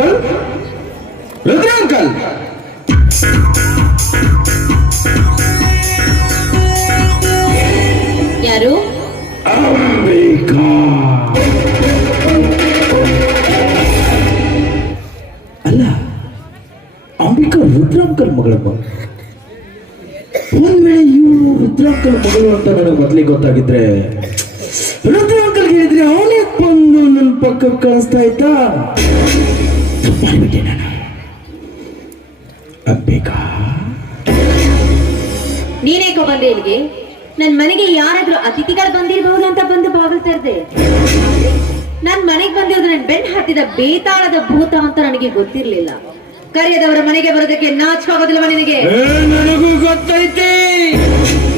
Uncle Rudra uncle ಯಾರು? ಅಲ್ಲ Ambika Rudra uncle ಮಗಳಮ್ಮ ಒಂದ್ ವೇಳೆ ಇವರು ರುದ್ರ ಅಂಕಲ್ ಮಗಳು ಅಂತ ನನಗೆ ಮೊದಲಿಗೆ ಗೊತ್ತಾಗಿದ್ರೆ ರುದ್ರ ಅಂಕಲ್ ಹೇಳಿದ್ರೆ ಅವನೇ ಬಂದು ನನ್ನ ಪಕ್ಕ ಕಳಿಸ್ತಾ ಇದ್ದ? ಮಾಡ್ಬಿಟ್ಟೆ ನಾನು ಅಬ್ಬೇಕಾ ನೀನೇಕೋ ಬಂದೆ ಇಲ್ಲಿಗೆ ನನ್ ಮನೆಗೆ ಯಾರಾದ್ರೂ ಅತಿಥಿಗಳು ಬಂದಿರಬಹುದು ಅಂತ ಬಂದು ಬಾಗಿಲ್ತಾ ಇದ್ದೆ ನನ್ ಮನೆಗೆ ಬಂದಿರೋದು ನನ್ ಬೆನ್ ಹತ್ತಿದ ಬೇತಾಳದ ಭೂತ ಅಂತ ನನಗೆ ಗೊತ್ತಿರ್ಲಿಲ್ಲ. ಕರೆಯದವರ ಮನೆಗೆ ಬರೋದಕ್ಕೆ ನಾಚಿಕಾಗೋದಿಲ್ವ ನಿನಗೆ? ನನಗೂ ಗೊತ್ತೈತಿ.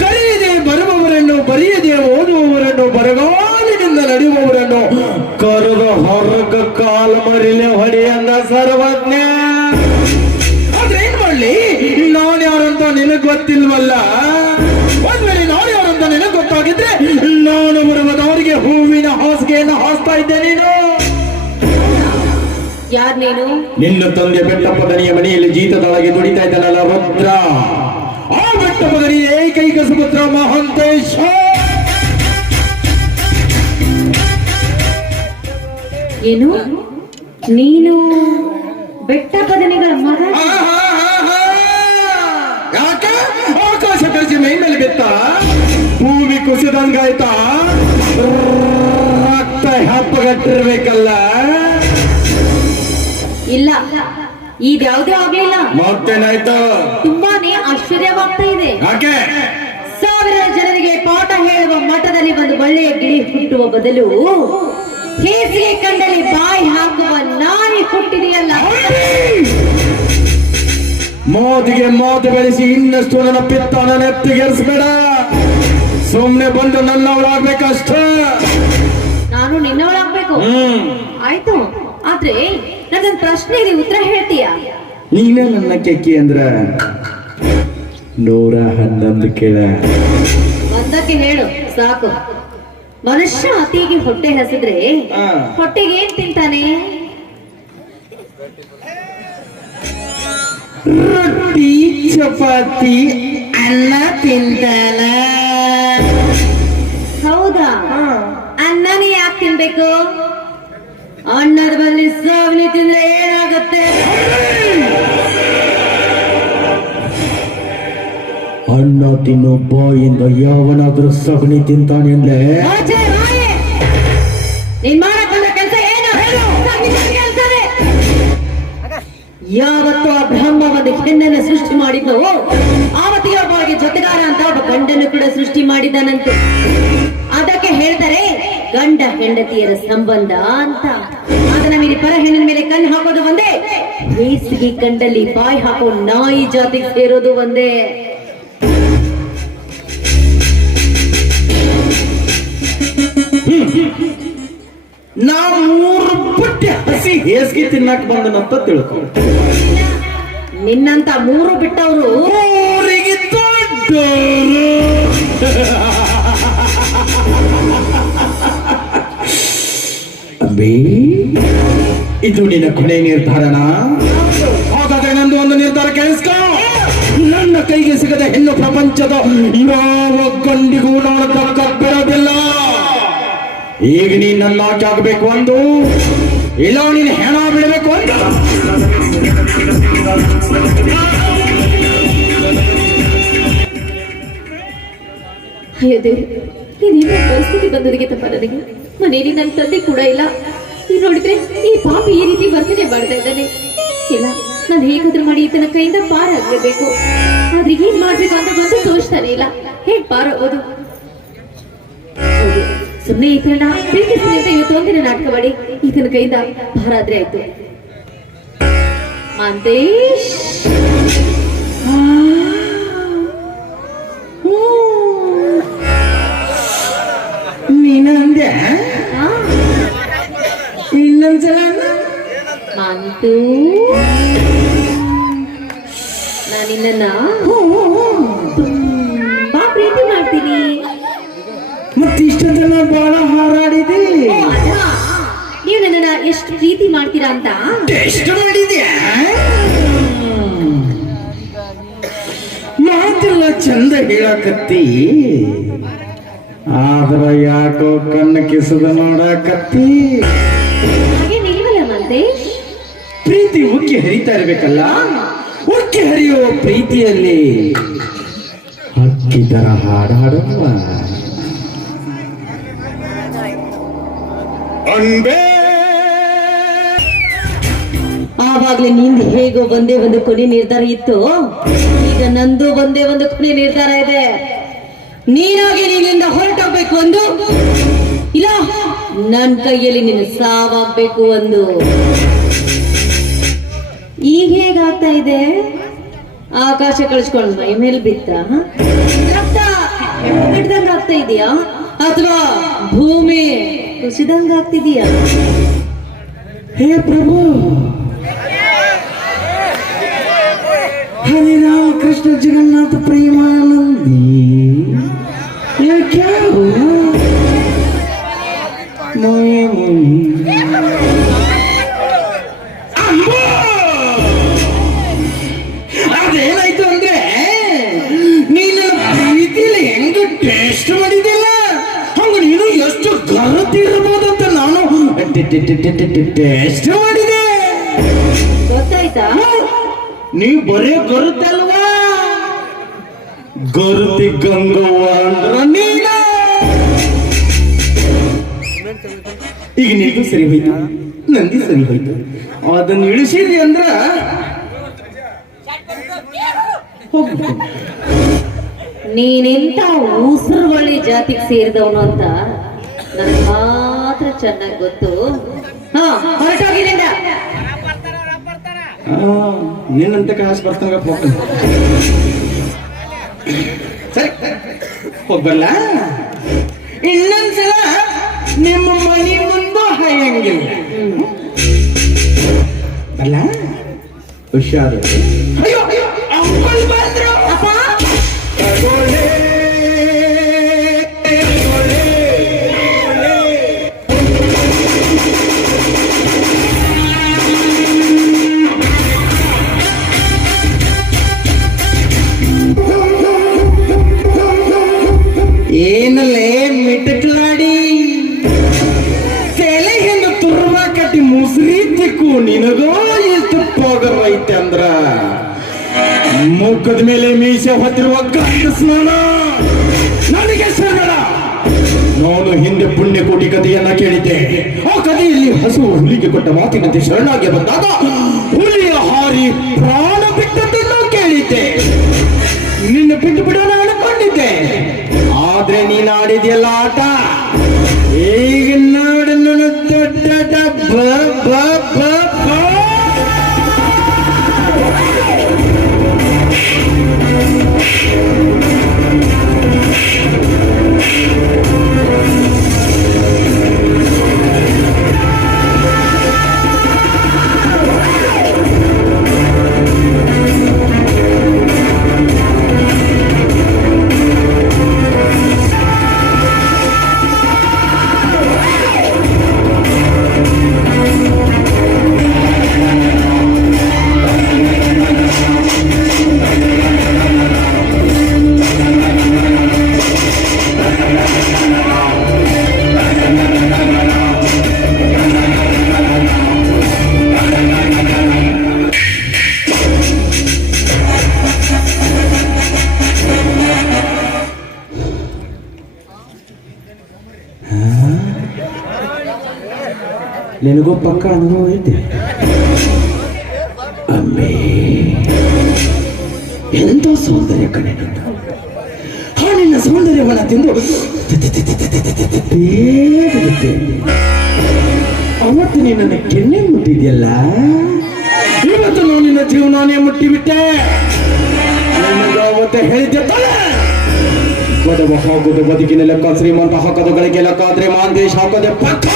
ಕರೆಯದೆ ಬರುವವರನ್ನು ಬರೆಯದೆ ಓದುವವರನ್ನು ಬರಗಾಲಿನಿಂದ ನಡೆಯುವವರನ್ನು ಕರೆದ ಹೊರಗ ಕಾಲ ಮರಿಲೆ ಹೊಡೆಯಂದ ಸರ್ವಜ್ಞ. ಆದ್ರೆ ಏನ್ ಮಾಡ್ಲಿ? ನಾನು ಯಾರಂತ ನಿನಗ್ ಗೊತ್ತಿಲ್ವಲ್ಲ? ಒಂದ್ಮೇಲೆ ನಾನು ಯಾರಂತ ನಿನಗ್ ಗೊತ್ತಾಗಿದ್ರೆ ನಾನು ಬರುವುದವರಿಗೆ ಹೂವಿನ ಹಾಸಿಗೆಯನ್ನು ಹಾಸ್ತಾ ಇದ್ದೆ ನೀನು. ಯಾರ್ ನೀನು? ನಿನ್ನ ತಂದೆ ಬೆಟ್ಟಪ್ಪ ದನಿಯ ಮನೆಯಲ್ಲಿ ಜೀತದೊಳಗೆ ದುಡಿತಾ ಇದ್ದಾನಲ್ಲ ರುದ್ರ. ಆ ಬೆಟ್ಟಪ್ಪ ದನಿಯ ಏಕೈಕ ಸುಪುತ್ರ ಮಹಾಂತೇಶ. ಏನು? ನೀನು ಬೆಟ್ಟ ಬದನೆಗಳ ಮಗ? ಯಾಕೆ? ಆಕಾಶ ಕಳಿಸಿ ಮೈ ಮೇಲೆ ಬೆತ್ತ. ಭೂಮಿ ಕುಸಿದಂಗಾಯ್ತಾ ರಕ್ತ ಹೆಪ್ಪಗಟ್ಟಿರ್ಬೇಕಲ್ಲ. ಇಲ್ಲ ಇದ್ಯಾವುದೇ ಆಗ್ಲಿಲ್ಲ. ಮತ್ತೇನಾಯ್ತು? ತುಂಬಾನೇ ಆಶ್ಚರ್ಯವಾಗ್ತಾ ಇದೆ. ಯಾಕೆ? ಸಾವಿರ ಜನರಿಗೆ ಪಾಠ ಹೇಳುವ ಮಠದಲ್ಲಿ ಒಂದು ಒಳ್ಳೆಯ ಗಿಳಿ ಹುಟ್ಟುವ ಬದಲು ಹೇಸಿಗೆ ಕಂಡಲ್ಲಿ ಬಾಯಿ ಹಾಕುವ ನಾಯಿ ಹುಟ್ಟಿದೆಯಲ್ಲ? ಮೋದಿಗೆ ಮಾತು ಬೆಳೆಸಿ ಇನ್ನಷ್ಟು ನನ್ನ ಪಿತ್ತ ನನ್ನ ಎತ್ತಿಗೆರಿಸ್ಬೇಡ ಸುಮ್ನೆ ಬಂದು ನನ್ನವಳಾಗ್ಬೇಕಷ್ಟೇ ನಾನು ನಿನ್ನವಳಾಗ್ಬೇಕು. ಹ್ಮ್. ಆಯ್ತು. ಆದ್ರೆ ನನ್ನೊಂದು ಪ್ರಶ್ನೆಗೆ ಉತ್ತರ ಹೇಳ್ತೀಯ? ನೀನೇ ನನ್ನ ಕೆಕ್ಕಿ ಅಂದ್ರ ನೂರ ಹನ್ನೊಂದು ಕೇಳ. ಒಂದಕ್ಕೆ ಹೇಳು ಸಾಕು. ಮನುಷ್ಯ ಅತಿಗೆ ಹೊಟ್ಟೆ ಹಸಿದ್ರೆ ಹೊಟ್ಟೆಗೆ ಏನ್ ತಿಂತಾನೆ? ರೊಟ್ಟಿ ಚಪಾತಿ ಅನ್ನ ತಿಂತಾನ. ಹೌದಾ? ಅನ್ನನೇ ಯಾಕೆ ತಿನ್ಬೇಕು? ಅನ್ನದ ಬಲ್ಲಿ ಸಗಣಿ ತಿಂದ್ರೆ ಏನಾಗುತ್ತೆ? ಅಣ್ಣ ತಿನ್ನೋ ಬಾಯಿಂದ ಯಾವನಾದ್ರೂ ಸಗಣಿ ತಿಂತಾನೆ ಅಂದ್ರೆ ಯಾವತ್ತು ಆ ಬ್ರಹ್ಮ ಒಂದು ಹೆಣ್ಣನ್ನು ಸೃಷ್ಟಿ ಮಾಡಿದ್ದು ಆವತ್ತಿಗೆ ಒಬ್ಬಳಿಗೆ ಜೊತೆಗಾರ ಅಂತ ಒಬ್ಬ ಗಂಡನ್ನು ಕೂಡ ಸೃಷ್ಟಿ ಮಾಡಿದ್ದಾನಂತೆ. ಅದಕ್ಕೆ ಹೇಳ್ತಾರೆ, ಗಂಡ ಹೆಂಡತಿಯರ ಸಂಬಂಧ ಅಂತ. ಅದನ್ನ ಮೇಲೆ ಪರ ಹೆಣ್ಣಿನ ಮೇಲೆ ಕಣ್ಣು ಹಾಕೋದು ಒಂದೇ, ಬೇಸಿಗೆ ಕಂಡಲ್ಲಿ ಬಾಯಿ ಹಾಕೋ ನಾಯಿ ಜಾತಿಗೆ ಸೇರೋದು ಒಂದೇ. ನಾವು ಮೂರು ಪುಟ್ಟಿ ಹಸಿ ಹೇಸಿಗೆ ತಿನ್ನಕ್ ಬಂದನಂತ ತಿಳ್ಕೊ ನಿನ್ನಂತ ಮೂರು ಬಿಟ್ಟವರು ಊರಿಗೆ ಇದು ನಿನ್ನ ಕೊನೆ ನಿರ್ಧಾರನ? ಹಾಗಾದ್ರೆ ನಂದು ಒಂದು ನಿರ್ಧಾರ ಕೇಳಿಸ್ಕೊ. ನನ್ನ ಕೈಗೆ ಸಿಗದ ಹೆಣ್ಣು ಪ್ರಪಂಚದ ಯಾವ ಗಂಡಿಗೂ ನಾನು ಬಿಡೋದಿಲ್ಲ ಈಗ ನೀನ್ ನನ್ನ ಆಗಬೇಕು ಆಗ್ಬೇಕು ಒಂದು ಇಲ್ಲ ನೀನು ಹೆಣ ಬಿಡಬೇಕು ಅಂತ. ಅಯ್ಯೋ ಪರಿಸ್ಥಿತಿ ಬಂದದಿಗೆ ತಪ್ಪ ನನಗೆ. ಮನೇಲಿ ನನ್ನ ತಂದೆ ಕೂಡ ಇಲ್ಲ. ನೀವು ನೋಡಿದ್ರೆ ಈ ಪಾಪಿ ಈ ರೀತಿ ವರ್ತನೆ ಮಾಡ್ತಾ ಇದ್ದಾನೆ. ಇಲ್ಲ, ನಾನು ಹೇಗಾದ್ರೂ ಮಾಡಿ ಈತನ ಕೈಯಿಂದ ಪಾರಾಗ್ಲೇಬೇಕು. ಆದ್ರೆ ಏನ್ ಮಾಡ್ಬೇಕು ಅಂತ ಬಂದು ತೋರಿಸ್ತಾನೆ ಇಲ್ಲ. ಹೇಗ್ ಪಾರಾಗೋದು? ಹೌದು, ಈತನನ್ನ ಈತನ ಪ್ರೀತಿಸ್ತೀನಿ ಅಂತ ಇವತ್ತು ಒಂದಿನ ನಾಟಕ ಮಾಡಿ ಈತನ ಕೈಯಿಂದ ಭಾರಾದ್ರೆ ಆಯ್ತು. ಮಾಂತೇಶ್. ನೀನಂದೆ ಆ, ಇನ್ನೊಂದ್ಸಲ ಮಾಂತು. ನಾನು ನಿನ್ನನ್ನ ತುಂಬಾ ಪ್ರೀತಿ ಮಾಡ್ತೀನಿ ಮತ್ತೆ ಇಷ್ಟೊಂದೆಲ್ಲ ಬಹಳ ಹಾರಾಡಿದೆ? ನೀವು ನನ್ನ ನನ್ನನ್ನ ಎಷ್ಟು ಪ್ರೀತಿ ಮಾಡ್ತೀರಾ ಅಂತ? ಎಷ್ಟು ಮಾಡಿದ್ಯಾ? ಮಾತೆಲ್ಲ ಚಂದ ಹೇಳಕತ್ತಿ. ಆದ್ರ ಯಾಕೋ ಕಣ್ಣ ಕಿಸದ ನೋಡಕತ್ತಿ ಮಂತೇಶ್ ಪ್ರೀತಿ ಉಕ್ಕಿ ಹರಿತಾ ಇರ್ಬೇಕಲ್ಲ? ಉಕ್ಕಿ ಹರಿಯೋ ಪ್ರೀತಿಯಲ್ಲಿ ಹಕ್ಕಿದರ ಹಾಡಾಡುವ. ಅನ್ಬೇ. ಆವಾಗ್ಲೇ ನಿಂದು ಹೇಗೋ ಒಂದೇ ಒಂದು ಕೊನೆ ನಿರ್ಧಾರ ಇತ್ತು. ಈಗ ನಂದು ಒಂದೇ ಒಂದು ಕೊನೆ ನಿರ್ಧಾರ ಇದೆ. ನೀನಾಗಿ ನೀನಿಂದ ಹೊರಟೋಗ್ಬೇಕು ಒಂದು. ಇಲ್ಲ, ನನ್ ಕೈಯಲ್ಲಿ ನಿನ್ನ ಸಾವಾಗ್ಬೇಕು ಒಂದು. ಈಗ ಹೇಗಾಗ್ತಾ ಇದೆ? ಆಕಾಶ ಕಳಿಸ್ಕೊಳ್ಳ ಮೈ ಮೇಲೆ ಬಿತ್ತ ರಕ್ತ ಆಗ್ತಾ ಇದೆಯಾ? ಅಥವಾ ಭೂಮಿ? ಆಗ್ತಿದೀಯಾ ಹೇ ಪ್ರಭು ಹರೇ ರಾಮ ಕೃಷ್ಣ ಜಗನ್ನಾಥ ಪ್ರೇಮಾನಂದಿ taste ಮಾಡಿದೆ. ಗೊತ್ತಾಯ್ತಾ? ನೀವು ಬರೇ ಗರುತಲ್ವಾ ಗರುತಿ ಗಂಗವ್ವ ಅಂದ್ರ ನೀನ. ಈಗ ನಿನಗೂ ಸರಿ ಹೋಯ್ತು. ನಂದಿ ಸರಿ ಹೋಯ್ತು. ಅದನ್ನ ಇಳಿಸಿದ್ರಿ ಅಂದ್ರ ಹೋಗ್ಬೇಕು ನೀನೆಂತ ಉಸಿರು ಬಳ್ಳಿ ಜಾತಿಗೆ ಸೇರಿದವನು ಅಂತ? ಮಾತ್ರ ಚೆನ್ನಾಗಿ ಗೊತ್ತು. ನಿನ್ನಂತ ಕಾಸು ಬರ್ತಾರ ಸರಿ ಇನ್ನೊಂದ್ಸಲ ನಿಮ್ಮ ಮನೆ ಮುಂದೆ ಹಾಯಂಗಿಲ್ಲ ಅಲ್ಲ ಹುಷಾರು. ಮುಖದ ಮೇಲೆ ಮೀಸೆ ಹೊತ್ತಿರುವ ಸ್ನಾನ. ನನಗೆ ಶರಣ ನಾನು ಹಿಂದೆ ಪುಣ್ಯ ಕೋಟಿ ಕಥೆಯನ್ನ ಕೇಳಿದ್ದೆ. ಆ ಕಥೆಯಲ್ಲಿ ಹಸು ಹುಲಿಗೆ ಕೊಟ್ಟ ಮಾತಿನಂತೆ ಶರಣಾಗಿ ಬಂದಾಗ ಹುಲಿಯ ಹಾರಿ ಪ್ರಾಣ ಬಿಟ್ಟದ್ದನ್ನು ಕೇಳಿದ್ದೆ. ನಿನ್ನ ಬಿಟ್ಟು ಬಿಡೋಣ ಅನ್ಕೊಂಡಿದ್ದೆ. ಆದ್ರೆ ನೀನಾಡಿದೆಯಲ್ಲ ಆಟ. ಪಕ್ಕ ಅನುಭವ ಐತೆ ಅಮ್ಮೇ ಎಂತ ಸೌಂದರ್ಯ ಆ ನಿನ್ನ ಸೌಂದರ್ಯವನ್ನ ತಿಂದು ಬೇಗತ್ತೆ. ಅವತ್ತು ನಿನ್ನ ಕೆನ್ನೆ ಮುಟ್ಟಿದ್ಯಲ್ಲ ಇವತ್ತು ನಾನು ನಿನ್ನ ಜೀವನಾನೇ ಮುಟ್ಟಿಬಿಟ್ಟೆ ಅವತ್ತು ಹೇಳಿದ್ದೆ ತಾನೆ ಬಡವ ಹಾಕೋದು ಬದುಕಿನ ಲೆಕ್ಕ ಶ್ರೀಮಂತ ಹಾಕೋದು ಗಳಿಗೆ ಲೆಕ್ಕ ಆದ್ರೆ ಮಾಂದೇಶ್ ಹಾಕೋದೆ ಪಕ್ಕ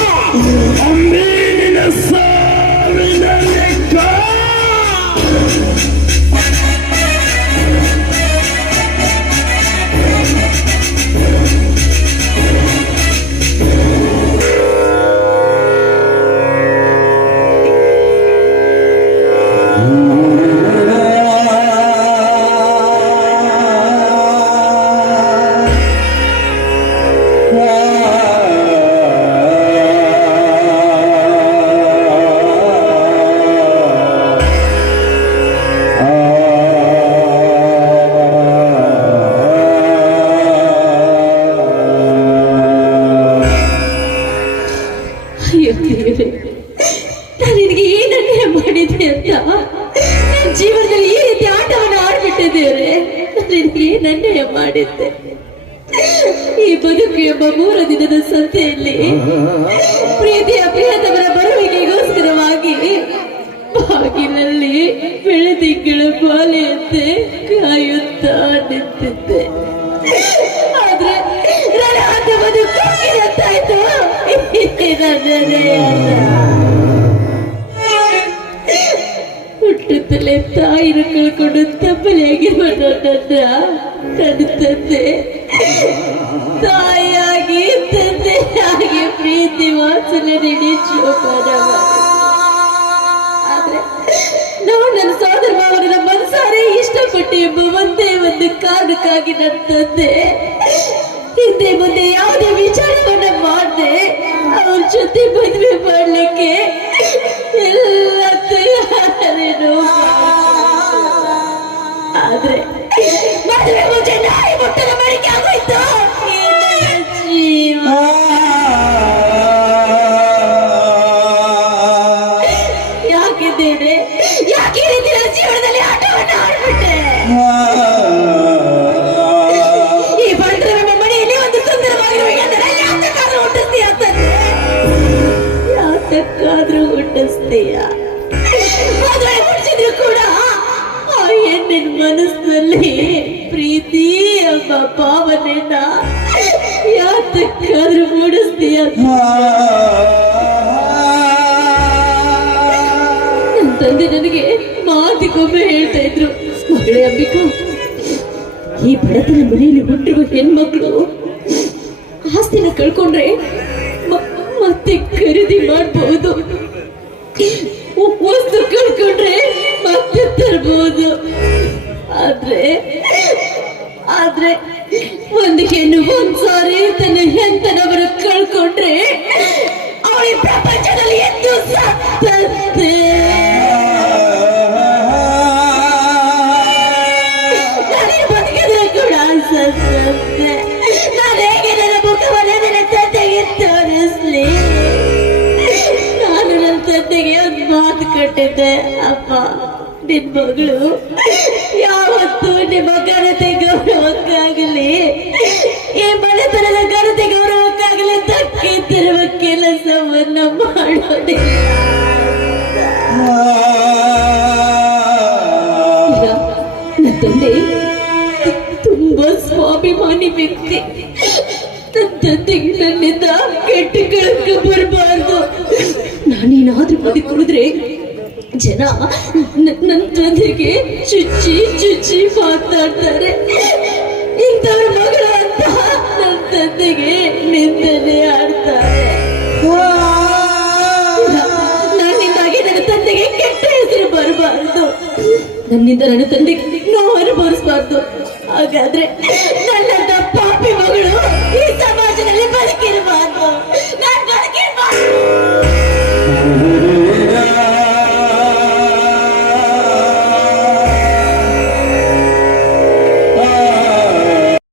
Yeah. ಏನನ್ನೇ ಮಾಡಿದ್ದೆ. ಈ ಬದುಕು ಎಂಬ ಮೂರು ದಿನದ ಸಂತೆಯಲ್ಲಿ ಪ್ರೀತಿಯ ಪ್ರಿಯತಮರ ಬರುವಿಕೆಗೋಸ್ಕರವಾಗಿ ಬಾಗಿಲಲ್ಲಿ ಬೆಳೆದಿಗ್ಗಳ ಬಾಲೆಯಂತೆ ಕಾಯುತ್ತಾ ನಿಂತಿದ್ದೆ. ಆದ್ರೆ ನನ್ನ ಆತ ಬದುಕು ಹುಟ್ಟುತ್ತಲೇ ತಾಯಿನ ಕಳ್ಕೊಂಡು ಬಂದ ನನ್ನನ್ನ ನನ್ನ ತಂದೆ. ತಾಯಿಯಾಗಿ, ತಂದೆಯಾಗಿ ಪ್ರೀತಿ ವಾಚನೆ ನೀಡಿ ಜೋಪಾನ ನಾವು ನನ್ನ ಸೋದರ ಮಾವನ ಮನಸಾರೆ ಇಷ್ಟಪಟ್ಟು ಎಂಬ ಒಂದೇ ಒಂದು ಕಾರಣಕ್ಕಾಗಿ ನನ್ನ ತಂದೆ ಹಿಂದೆ ಮುಂದೆ ಯಾವುದೇ ವಿಚಾರವನ್ನ ಮಾಡದೆ ಅವ್ರ ಜೊತೆ ಮದುವೆ ಮಾಡ್ಲಿಕ್ಕೆ ಯಾತಕ್ಕಾದ್ರೂ ಹುಟ್ಟಿಸ್ತೀಯ? ಹುಟ್ಟಿದ್ರು ಕೂಡ ಹೆಣ್ಣಿನ ಮನಸ್ಸಿನಲ್ಲಿ ಪ್ರೀತಿ ಎಂಬ ಭಾವನೆನ ಯಾತಕ್ಕಾದ್ರೂ ಮೂಡಿಸ್ತೀಯ? ನನ್ನ ತಂದೆ ನನಗೆ ಮಾತಿಗೊಮ್ಮೆ ಹೇಳ್ತಾ ಇದ್ರು. ಮಗಳೇ ಅಂಬಿಕಾ, ಈ ಬಡತನ ಮನೆಯಲ್ಲಿ ಹುಟ್ಟಿರುವ ಹೆಣ್ಮಕ್ಳು ಆಸ್ತಿನ ಕಳ್ಕೊಂಡ್ರೆ ಮತ್ತೆ ಖರೀದಿ ಮಾಡಬಹುದು ವಸ್ತು ಕಳ್ಕೊಂಡ್ರೆ ಮತ್ತೆ ತರಬಹುದು ಆದ್ರೆ ಆದ್ರೆ ಒಂದು ಹೆಣ್ಣು ಒಂದ್ಸಾರಿ ತನ್ನ ಹೆಂತನವರ ಕಳ್ಕೊಂಡ್ರೆ ಅವಳಿ ಪ್ರಪಂಚದಲ್ಲಿ ಎಂದು ಸತ್ತಂತೆ. ಕೊಟ್ಟಿದ್ದೆ ಅಪ್ಪ ನಿನ್ ಮಗಳು ಯಾವತ್ತು ನಿಮ್ಮ ಘನತೆ ಗೌರವಕ್ಕಾಗಲಿ ಈ ಮನೆತನದ ಘನತೆ ಗೌರವಕ್ಕಾಗಲಿ ತಕ್ಕೆ ತಿರುವ ಕೆಲಸವನ್ನು ಮಾಡೋದಿಲ್ಲ ತಂದೆ ತುಂಬಾ ಸ್ವಾಭಿಮಾನಿ ವ್ಯಕ್ತಿ. ತಂದೆಗೆ ನನ್ನಿಂದ ಕೆಟ್ಟ ಕೆಳಕ್ಕೆ ಬರಬಾರ್ದು. ನಾನೇನಾದ್ರೂ ಬದುಕುಳಿದ್ರೆ ಜನ ನನ್ನ ತಂದೆಗೆ ಚುಚ್ಚಿ ಚುಚ್ಚಿ ಮಾತಾಡ್ತಾರೆ. ಇಂಥವ್ರ ಮಗಳು ಅಂತ ನನ್ನ ತಂದೆಗೆ ನಿಂದನೆ ಆಡ್ತಾರೆ. ನನ್ನಿಂದಾಗಿ ನನ್ನ ತಂದೆಗೆ ಕೆಟ್ಟ ಹೆಸರು ಬರಬಾರ್ದು. ನನ್ನಿಂದ ನನ್ನ ತಂದೆಗೆ ನೋವು ಅನುಭವಿಸಬಾರ್ದು ಹಾಗಾದ್ರೆ ನನ್ನಂತ ಪಾಪಿ ಮಗಳು ಈ ಸಮಾಜದಲ್ಲಿ ಬದುಕಿರಬಾರ್ದು.